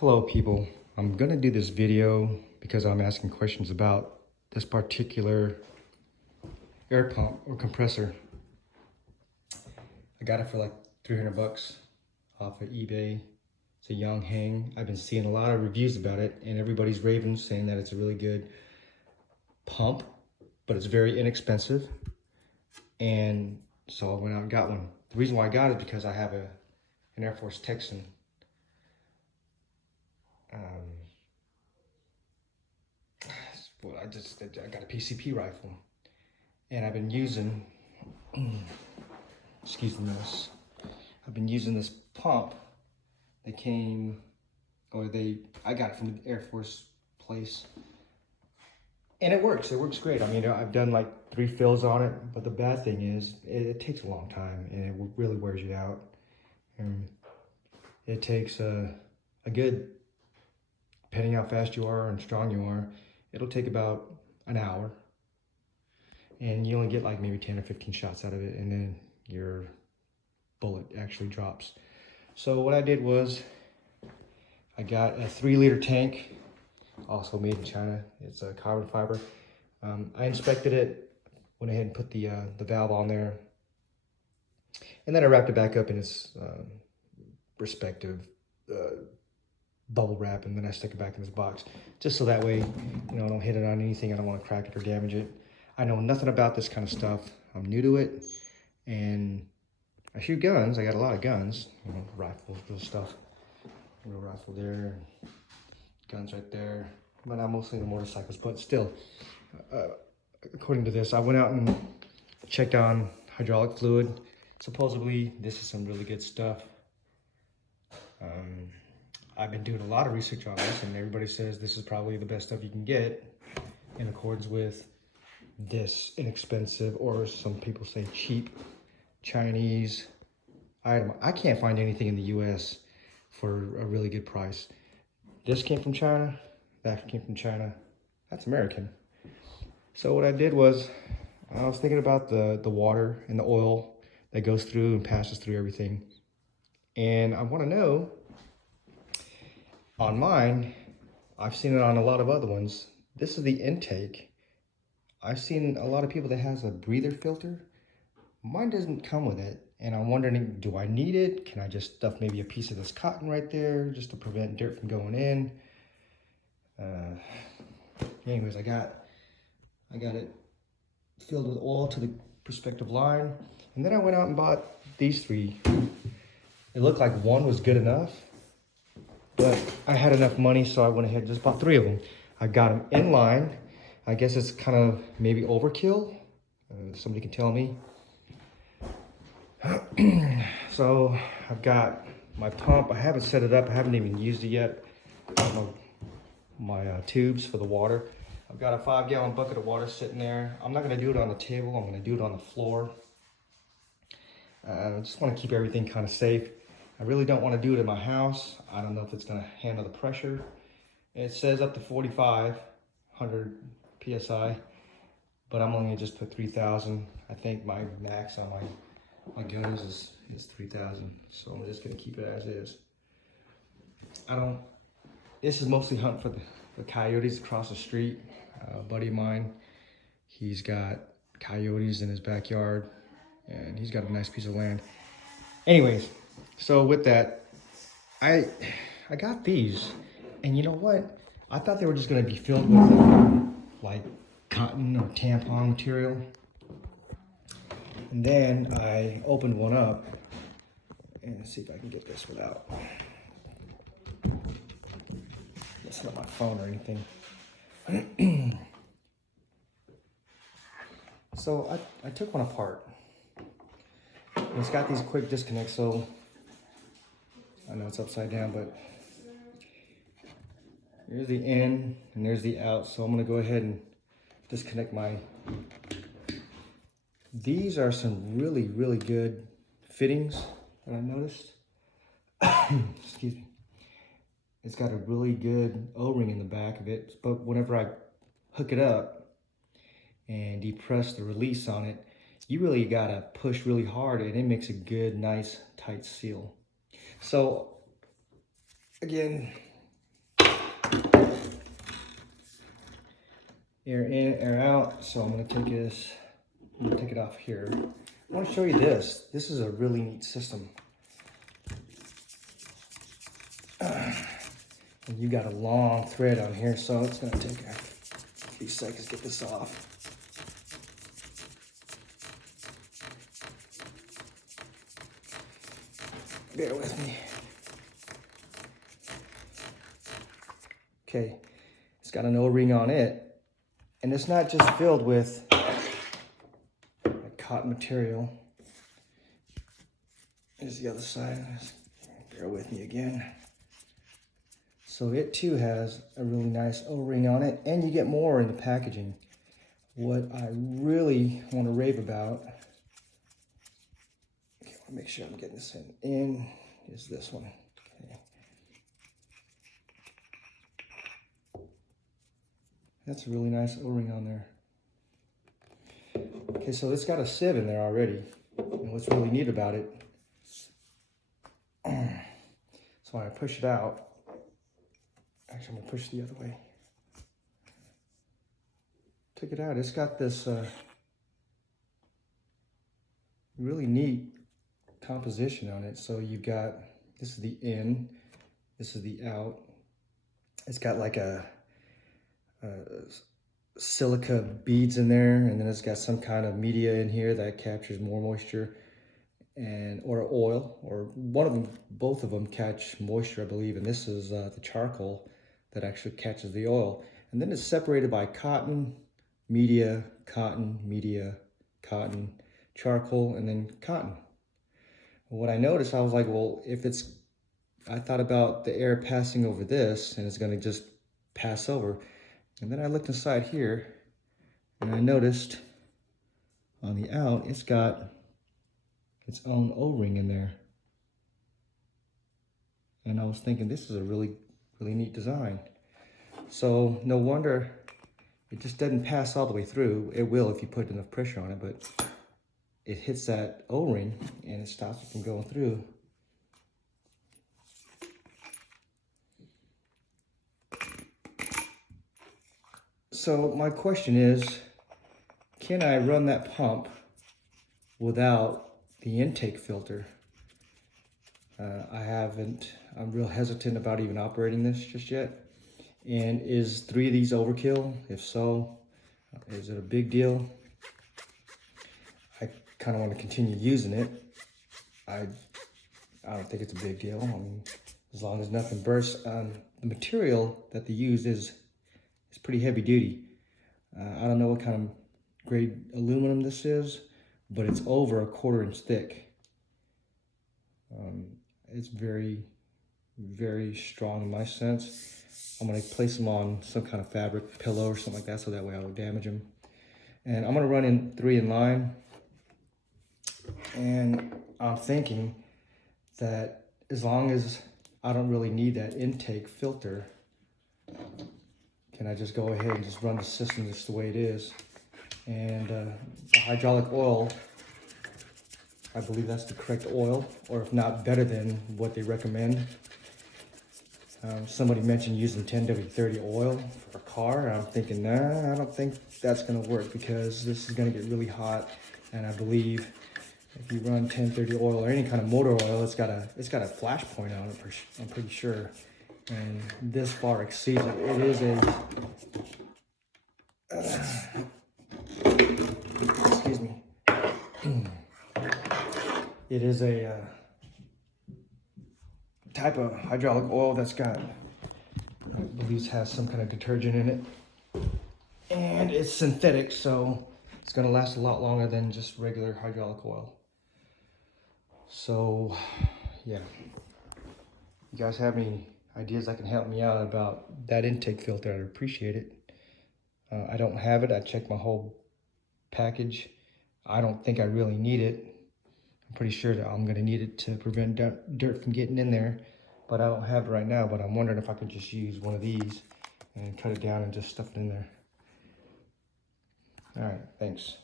Hello people, I'm gonna do this video because I'm asking questions about this particular air pump or compressor. I got it for like 300 bucks off of eBay. It's a Young Hang. I've been seeing a lot of reviews about it and everybody's raving, saying that it's a really good pump, but it's very inexpensive. And so I went out and got one. The reason why I got it is because I have an Air Force Texan. Well, I got a PCP rifle, and I've been using, excuse the mess. I've been using this pump. I got it from the Air Force place, and it works. It works great. I mean, I've done like 3 fills on it, but the bad thing is it takes a long time, and it really wears you out. And it takes a good, depending how fast you are and strong you are, it'll take about an hour, and you only get like maybe 10 or 15 shots out of it, and then your bullet actually drops. So what I did was I got a 3-liter tank, also made in China. It's a carbon fiber. I inspected it, went ahead and put the valve on there, and then I wrapped it back up in its respective bubble wrap, and then I stick it back in this box, just so that way, you know, I don't hit it on anything. I don't want to crack it or damage it. I know nothing about this kind of stuff. I'm new to it, and I shoot guns. I got a lot of guns, you know, rifles, little stuff. Real rifle there, guns right there. But I'm mostly into motorcycles, but still, according to this, I went out and checked on hydraulic fluid. Supposedly, this is some really good stuff. I've been doing a lot of research on this, and everybody says this is probably the best stuff you can get in accordance with this inexpensive, or some people say cheap, Chinese item. I can't find anything in the US for a really good price. This came from China, that came from China, that's American. So what I did was, I was thinking about the water and the oil that goes through and passes through everything. And I want to know, on mine, I've seen it on a lot of other ones, this is the intake. I've seen a lot of people that has a breather filter. Mine doesn't come with it, and I'm wondering, do I need it? Can I just stuff maybe a piece of this cotton right there just to prevent dirt from going in? Anyways, I got it filled with oil to the prospective line, and then I went out and bought these 3. It looked like one was good enough, but I had enough money, so I went ahead and just bought 3 of them. I got them in line. I guess it's kind of maybe overkill. Somebody can tell me. So I've got my pump. I haven't set it up. I haven't even used it yet. My tubes for the water. I've got a 5-gallon bucket of water sitting there. I'm not going to do it on the table. I'm going to do it on the floor. I just want to keep everything kind of safe. I really don't want to do it in my house. I don't know if it's going to handle the pressure. It says up to 4,500 PSI, but I'm only going to just put 3,000. I think my max on my guns is 3,000. So I'm just going to keep it as is. This is mostly hunt for the coyotes across the street. A buddy of mine, he's got coyotes in his backyard, and he's got a nice piece of land. Anyways, so with that, I got these, and you know what? I thought they were just gonna be filled with like cotton or tampon material. And then I opened one up, and see if I can get this without messing up my phone or anything. So I took one apart. And it's got these quick disconnects, so I know it's upside down, but here's the in and there's the out. So I'm gonna go ahead and disconnect these are some really, really good fittings that I noticed. Excuse me. It's got a really good O-ring in the back of it, but whenever I hook it up and depress the release on it, you really gotta push really hard, and it makes a good, nice, tight seal. So again, air in, air out. So I'm gonna take it off here. I want to show you this. This is a really neat system. And you got a long thread on here, so it's gonna take a few seconds to get this off. Bear with me. Okay, it's got an O-ring on it, and it's not just filled with cotton material. Here's the other side. Bear with me again. So it too has a really nice O-ring on it, and you get more in the packaging. What I really want to rave about, okay, I want to make sure I'm getting this in, is this one. Okay. That's a really nice O-ring on there. Okay, so it's got a sieve in there already. And what's really neat about it, so when I push it out, actually I'm gonna push the other way. Take it out, it's got this really neat composition on it. So you've got, this is the in, this is the out. It's got like a silica beads in there, and then it's got some kind of media in here that captures more moisture, and or oil, or one of them, both of them catch moisture, I believe, and this is the charcoal that actually catches the oil. And then it's separated by cotton, media, cotton, charcoal, and then cotton. What I noticed, I was like, well, if it's, I thought about the air passing over this and it's gonna just pass over. And then I looked inside here and I noticed on the out, it's got its own O-ring in there. And I was thinking, this is a really neat design. So no wonder it just doesn't pass all the way through. It will if you put enough pressure on it, but it hits that O-ring and it stops it from going through. So my question is, can I run that pump without the intake filter? I'm real hesitant about even operating this just yet. And is 3 of these overkill? If so, is it a big deal? I kind of want to continue using it. I don't think it's a big deal. I mean, as long as nothing bursts. The material that they use is pretty heavy duty. I don't know what kind of grade aluminum this is, but it's over 1/4 inch thick. It's very strong in my sense. I'm gonna place them on some kind of fabric pillow or something like that, so that way I won't damage them. And I'm gonna run in 3 in line. And I'm thinking that as long as I don't really need that intake filter, can I just go ahead and just run the system just the way it is? And the hydraulic oil, I believe that's the correct oil, or if not, better than what they recommend. Somebody mentioned using 10W30 oil for a car. I'm thinking, nah, I don't think that's gonna work, because this is gonna get really hot. And I believe if you run 1030 oil or any kind of motor oil, it's got a flash point on it, I'm pretty sure. And this far exceeds it. It is excuse me. It is a type of hydraulic oil that's got, I believe, has some kind of detergent in it. And it's synthetic, so it's gonna last a lot longer than just regular hydraulic oil. So, yeah. You guys have any ideas that can help me out about that intake filter? I'd appreciate it. I don't have it. I checked my whole package. I don't think I really need it. I'm pretty sure that I'm gonna need it to prevent dirt from getting in there, but I don't have it right now. But I'm wondering if I could just use one of these and cut it down and just stuff it in there. All right, thanks.